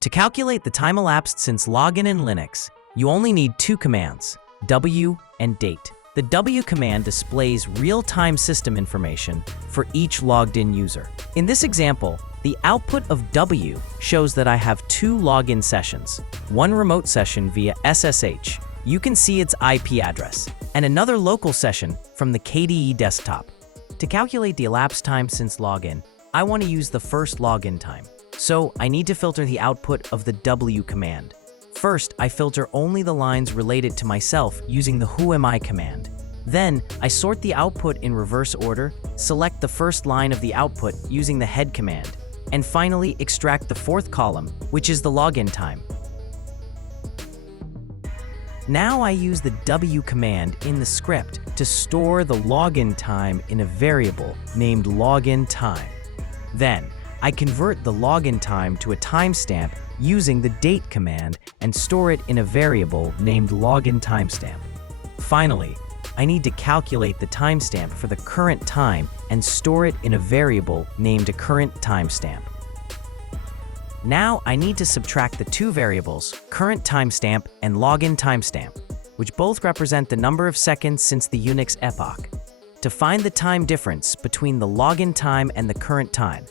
To calculate the time elapsed since login in Linux, you only need two commands, W and date. The W command displays real-time system information for each logged-in user. In this example, the output of W shows that I have two login sessions, one remote session via SSH, you can see its IP address, and another local session from the KDE desktop. To calculate the elapsed time since login, I want to use the first login time. So I need to filter the output of the W command. First, I filter only the lines related to myself using the whoami command. Then, I sort the output in reverse order, select the first line of the output using the head command, and finally extract the fourth column, which is the login time. Now I use the W command in the script to store the login time in a variable named login time. Then, I convert the login time to a timestamp using the date command and store it in a variable named login timestamp. Finally, I need to calculate the timestamp for the current time and store it in a variable named current timestamp. Now I need to subtract the two variables, current timestamp and login timestamp, which both represent the number of seconds since the Unix epoch, to find the time difference between the login time and the current time.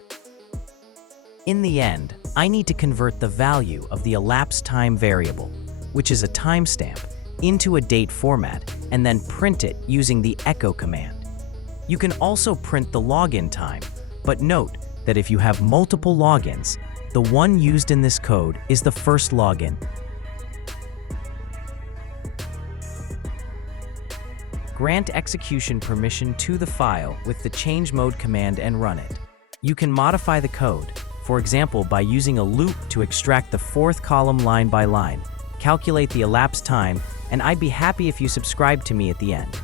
In the end, I need to convert the value of the elapsed time variable, which is a timestamp, into a date format, and then print it using the echo command. You can also print the login time, but note that if you have multiple logins, the one used in this code is the first login. Grant execution permission to the file with the change mode command and run it. You can modify the code, for example by using a loop to extract the fourth column line by line, calculate the elapsed time, and I'd be happy if you subscribe to me at the end.